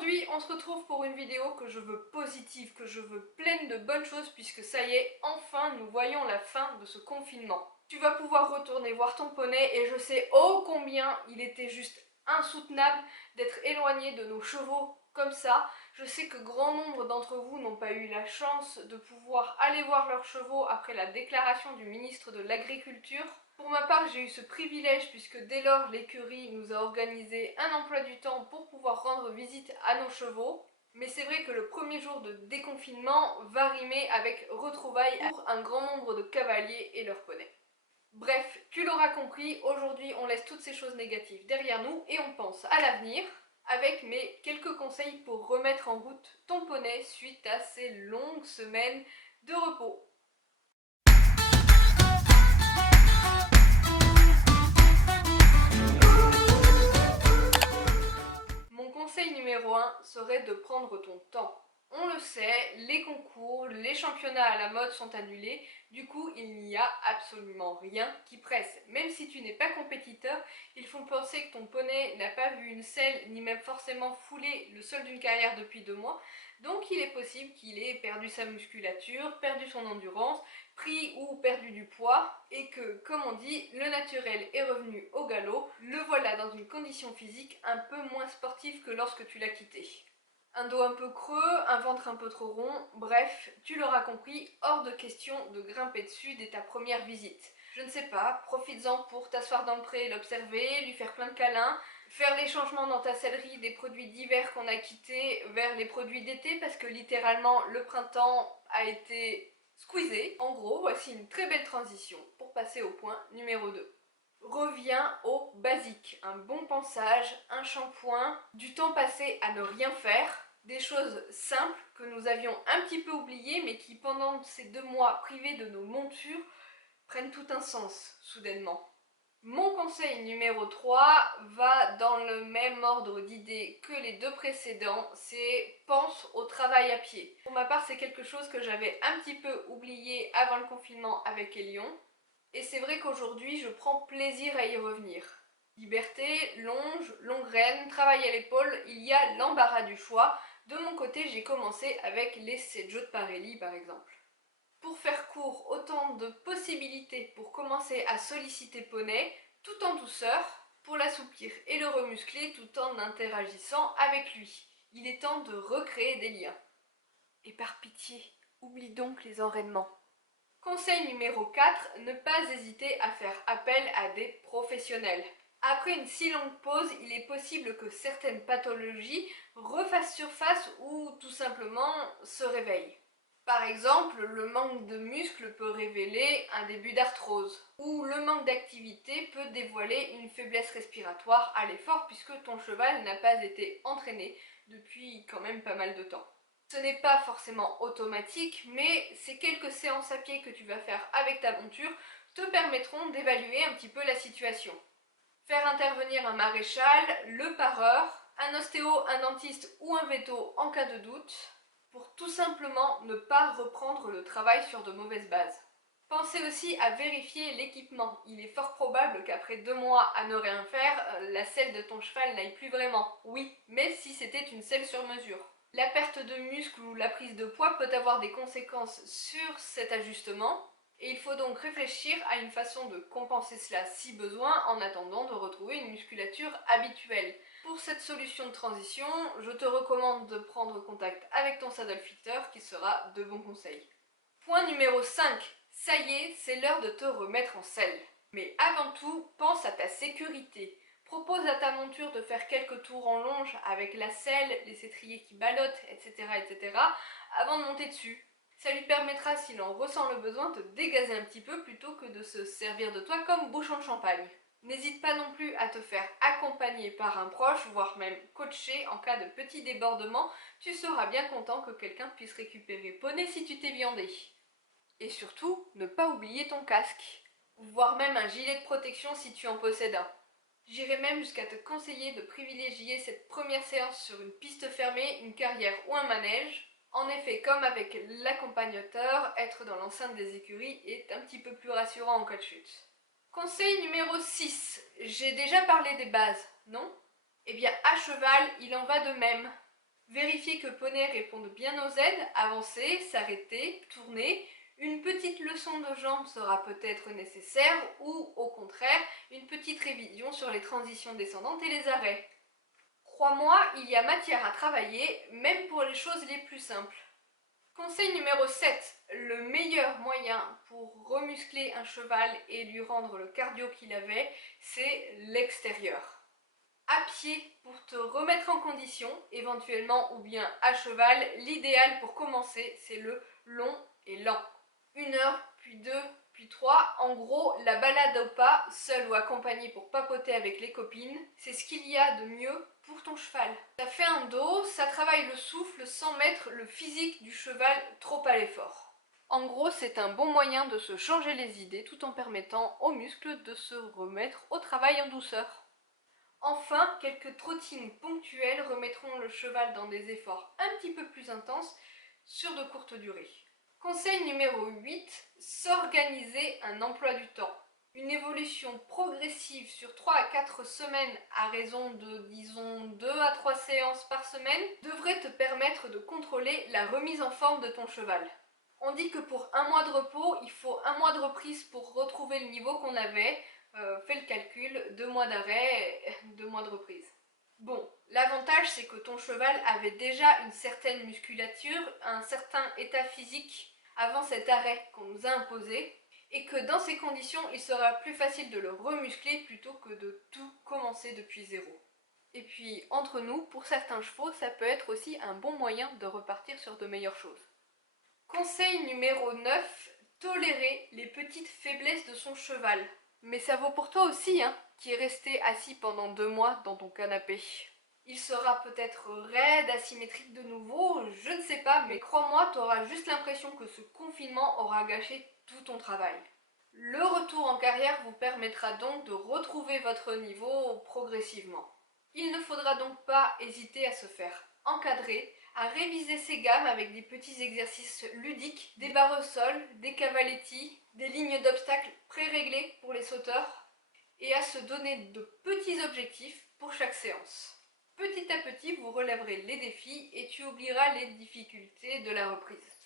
Aujourd'hui, on se retrouve pour une vidéo que je veux positive, que je veux pleine de bonnes choses puisque ça y est, enfin nous voyons la fin de ce confinement. Tu vas pouvoir retourner voir ton poney et je sais ô combien il était juste insoutenable d'être éloigné de nos chevaux comme ça. Je sais que grand nombre d'entre vous n'ont pas eu la chance de pouvoir aller voir leurs chevaux après la déclaration du ministre de l'Agriculture. Pour ma part, j'ai eu ce privilège puisque dès lors l'écurie nous a organisé un emploi du temps pour pouvoir rendre visite à nos chevaux. Mais c'est vrai que le premier jour de déconfinement va rimer avec retrouvailles pour un grand nombre de cavaliers et leurs poneys. Bref, tu l'auras compris, aujourd'hui on laisse toutes ces choses négatives derrière nous et on pense à l'avenir avec mes quelques conseils pour remettre en route ton poney suite à ces longues semaines de repos. Mon conseil numéro 1 serait de prendre ton temps. On le sait, les concours, les championnats à la mode sont annulés, du coup il n'y a absolument rien qui presse. Même si tu n'es pas compétiteur, il faut penser que ton poney n'a pas vu une selle ni même forcément foulé le sol d'une carrière depuis 2 mois, donc il est possible qu'il ait perdu sa musculature, perdu son endurance, pris ou perdu du poids, et que, comme on dit, le naturel est revenu au galop, le voilà dans une condition physique un peu moins sportive que lorsque tu l'as quitté. Un dos un peu creux, un ventre un peu trop rond, bref, tu l'auras compris, hors de question de grimper dessus dès ta première visite. Je ne sais pas, profites-en pour t'asseoir dans le pré et l'observer, lui faire plein de câlins, faire les changements dans ta sellerie des produits d'hiver qu'on a quittés vers les produits d'été parce que littéralement le printemps a été squeezé. En gros, voici une très belle transition pour passer au point numéro 2. Reviens au basique, un bon pansage, un shampoing, du temps passé à ne rien faire, des choses simples que nous avions un petit peu oubliées mais qui pendant ces 2 mois privés de nos montures prennent tout un sens soudainement. Mon conseil numéro 3 va dans le même ordre d'idées que les 2 précédents, c'est pense au travail à pied. Pour ma part, c'est quelque chose que j'avais un petit peu oublié avant le confinement avec Elion. Et c'est vrai qu'aujourd'hui, je prends plaisir à y revenir. Liberté, longe, longue reine, travail à l'épaule, il y a l'embarras du choix. De mon côté, j'ai commencé avec les Seggio de Parelli par exemple. Pour faire court, autant de possibilités pour commencer à solliciter poney, tout en douceur, pour l'assouplir et le remuscler tout en interagissant avec lui. Il est temps de recréer des liens. Et par pitié, oublie donc les enraînements. Conseil numéro 4, ne pas hésiter à faire appel à des professionnels. Après une si longue pause, il est possible que certaines pathologies refassent surface ou tout simplement se réveillent. Par exemple, le manque de muscles peut révéler un début d'arthrose, ou le manque d'activité peut dévoiler une faiblesse respiratoire à l'effort puisque ton cheval n'a pas été entraîné depuis quand même pas mal de temps. Ce n'est pas forcément automatique, mais ces quelques séances à pied que tu vas faire avec ta monture te permettront d'évaluer un petit peu la situation. Faire intervenir un maréchal, le pareur, un ostéo, un dentiste ou un véto en cas de doute, pour tout simplement ne pas reprendre le travail sur de mauvaises bases. Pensez aussi à vérifier l'équipement. Il est fort probable qu'après 2 mois à ne rien faire, la selle de ton cheval n'aille plus vraiment. Oui, mais si c'était une selle sur mesure. La perte de muscle ou la prise de poids peut avoir des conséquences sur cet ajustement et il faut donc réfléchir à une façon de compenser cela si besoin en attendant de retrouver une musculature habituelle. Pour cette solution de transition, je te recommande de prendre contact avec ton saddle fitter qui sera de bons conseils. Point numéro 5. Ça y est, c'est l'heure de te remettre en selle. Mais avant tout, pense à ta sécurité. Propose à ta monture de faire quelques tours en longe avec la selle, les étriers qui ballottent, etc. avant de monter dessus. Ça lui permettra, s'il en ressent le besoin, de dégazer un petit peu plutôt que de se servir de toi comme bouchon de champagne. N'hésite pas non plus à te faire accompagner par un proche, voire même coacher en cas de petit débordement. Tu seras bien content que quelqu'un puisse récupérer poney si tu t'es viandé. Et surtout, ne pas oublier ton casque, voire même un gilet de protection si tu en possèdes un. J'irai même jusqu'à te conseiller de privilégier cette première séance sur une piste fermée, une carrière ou un manège. En effet, comme avec l'accompagnateur, être dans l'enceinte des écuries est un petit peu plus rassurant en cas de chute. Conseil numéro 6. J'ai déjà parlé des bases, non? Eh bien, à cheval, il en va de même. Vérifiez que poney réponde bien aux aides, avancer, s'arrêter, tourner. Une petite leçon de jambes sera peut-être nécessaire ou au contraire, une petite révision sur les transitions descendantes et les arrêts. Crois-moi, il y a matière à travailler, même pour les choses les plus simples. Conseil numéro 7. Le meilleur moyen pour remuscler un cheval et lui rendre le cardio qu'il avait, c'est l'extérieur. À pied pour te remettre en condition, éventuellement, ou bien à cheval, l'idéal pour commencer, c'est le long et lent. 1 heure, puis 2, puis 3. En gros, la balade au pas, seule ou accompagnée pour papoter avec les copines, c'est ce qu'il y a de mieux pour ton cheval. Ça fait un dos, ça travaille le souffle sans mettre le physique du cheval trop à l'effort. En gros, c'est un bon moyen de se changer les idées tout en permettant aux muscles de se remettre au travail en douceur. Enfin, quelques trottines ponctuelles remettront le cheval dans des efforts un petit peu plus intenses sur de courtes durées. Conseil numéro 8, s'organiser un emploi du temps. Une évolution progressive sur 3 à 4 semaines à raison de, disons, 2 à 3 séances par semaine devrait te permettre de contrôler la remise en forme de ton cheval. On dit que pour un mois de repos, il faut un mois de reprise pour retrouver le niveau qu'on avait. Fais le calcul, 2 mois d'arrêt, 2 mois de reprise. Bon, l'avantage c'est que ton cheval avait déjà une certaine musculature, un certain état physique avant cet arrêt qu'on nous a imposé, et que dans ces conditions, il sera plus facile de le remuscler plutôt que de tout commencer depuis zéro. Et puis, entre nous, pour certains chevaux, ça peut être aussi un bon moyen de repartir sur de meilleures choses. Conseil numéro 9, tolérer les petites faiblesses de son cheval. Mais ça vaut pour toi aussi, hein, qui est resté assis pendant 2 mois dans ton canapé. Il sera peut-être raide, asymétrique de nouveau, je ne sais pas, mais crois-moi, tu auras juste l'impression que ce confinement aura gâché tout ton travail. Le retour en carrière vous permettra donc de retrouver votre niveau progressivement. Il ne faudra donc pas hésiter à se faire encadrer, à réviser ses gammes avec des petits exercices ludiques, des barres au sol, des cavaletti, des lignes d'obstacles pré-réglées pour les sauteurs, et à se donner de petits objectifs pour chaque séance. Petit à petit, vous relèverez les défis et tu oublieras les difficultés de la reprise.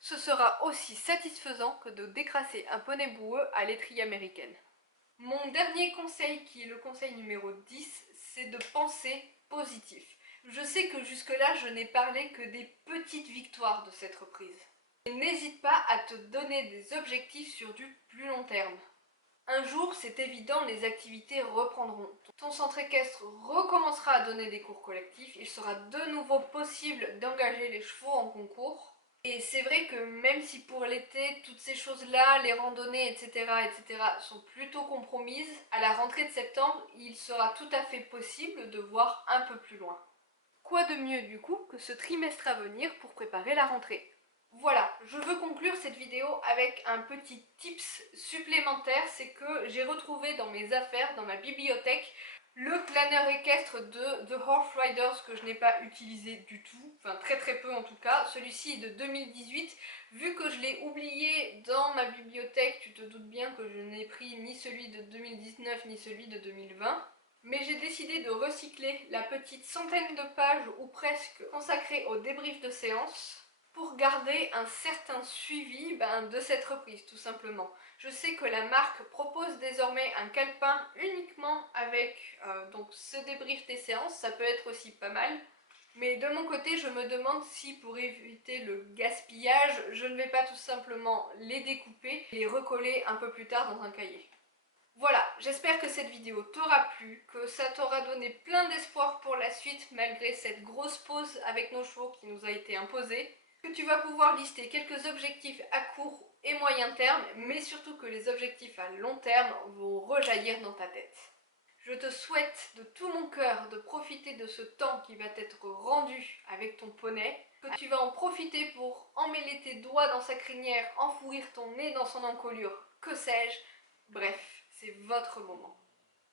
Ce sera aussi satisfaisant que de décrasser un poney boueux à l'étrille américaine. Mon dernier conseil, qui est le conseil numéro 10, c'est de penser positif. Je sais que jusque-là, je n'ai parlé que des petites victoires de cette reprise. N'hésite pas à te donner des objectifs sur du plus long terme. Un jour, c'est évident, les activités reprendront. Ton centre équestre recommencera à donner des cours collectifs. Il sera de nouveau possible d'engager les chevaux en concours. Et c'est vrai que même si pour l'été, toutes ces choses-là, les randonnées, etc., sont plutôt compromises, à la rentrée de septembre, il sera tout à fait possible de voir un peu plus loin. Quoi de mieux du coup que ce trimestre à venir pour préparer la rentrée? Voilà, je veux conclure cette vidéo avec un petit tips supplémentaire, c'est que j'ai retrouvé dans mes affaires, dans ma bibliothèque, le planeur équestre de The Horse Riders que je n'ai pas utilisé du tout, enfin très très peu en tout cas. Celui-ci est de 2018. Vu que je l'ai oublié dans ma bibliothèque, tu te doutes bien que je n'ai pris ni celui de 2019 ni celui de 2020. Mais j'ai décidé de recycler la petite centaine de pages ou presque consacrées au débrief de séance pour garder un certain suivi de cette reprise tout simplement. Je sais que la marque propose désormais un calepin uniquement avec donc ce débrief des séances, ça peut être aussi pas mal. Mais de mon côté, je me demande si pour éviter le gaspillage, je ne vais pas tout simplement les découper et les recoller un peu plus tard dans un cahier. Voilà, j'espère que cette vidéo t'aura plu, que ça t'aura donné plein d'espoir pour la suite malgré cette grosse pause avec nos chevaux qui nous a été imposée, que tu vas pouvoir lister quelques objectifs à court et moyen terme, mais surtout que les objectifs à long terme vont rejaillir dans ta tête. Je te souhaite de tout mon cœur de profiter de ce temps qui va t'être rendu avec ton poney, que tu vas en profiter pour emmêler tes doigts dans sa crinière, enfouir ton nez dans son encolure, que sais-je, bref. C'est votre moment.